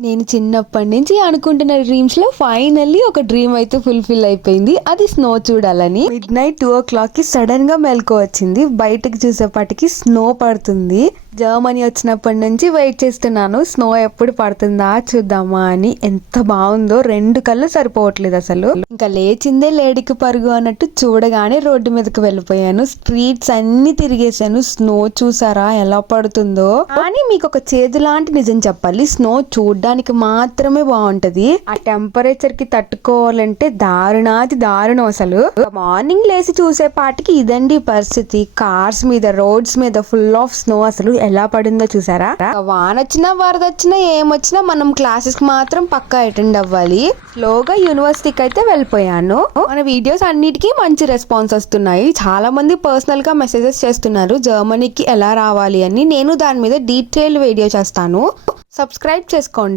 నేను చిన్నప్పటి నుంచి అనుకుంటున్న డ్రీమ్స్లో ఫైనల్లీ ఒక డ్రీమ్ అయితే ఫుల్ఫిల్ అయిపోయింది. అది స్నో చూడాలని. మిడ్ నైట్ టూ ఓ క్లాక్కి సడన్గా మెలకు వచ్చింది. బయటకు చూసేపాటికి స్నో పడుతుంది. జర్మనీ వచ్చినప్పటి నుంచి వెయిట్ చేస్తున్నాను. స్నో ఎప్పుడు పడుతుందా చూద్దామా అని. ఎంత బాగుందో రెండు కళ్ళు సరిపోవట్లేదు అసలు. ఇంకా లేచిందే లేడికి పరుగు అన్నట్టు చూడగానే రోడ్డు మీదకి వెళ్ళిపోయాను. స్ట్రీట్స్ అన్ని తిరిగేసాను స్నో చూసారా ఎలా పడుతుందో. కానీ మీకు ఒక చేదు లాంటి నిజం చెప్పాలి. స్నో చూడడానికి మాత్రమే బాగుంటది. ఆ టెంపరేచర్కి తట్టుకోవాలంటే దారుణాది దారుణం అసలు. మార్నింగ్ లేచి చూసే పాటికి ఇదండి పరిస్థితి. కార్స్ మీద రోడ్స్ మీద ఫుల్ ఆఫ్ స్నో అసలు. ఎలా పడిందో చూసారా? వాన వచ్చినా వరద వచ్చినా ఏమొచ్చినా మనం క్లాసెస్కి మాత్రం పక్కా అటెండ్ అవ్వాలి. స్లోగా యూనివర్సిటీకి అయితే వెళ్ళిపోయాను. మన వీడియోస్ అన్నిటికీ మంచి రెస్పాన్స్ వస్తున్నాయి. చాలా మంది పర్సనల్గా మెసేజెస్ చేస్తున్నారు జర్మనీకి ఎలా రావాలి అని. నేను దాని మీద డీటెయిల్ వీడియో చేస్తాను. సబ్స్క్రైబ్ చేసుకోండి.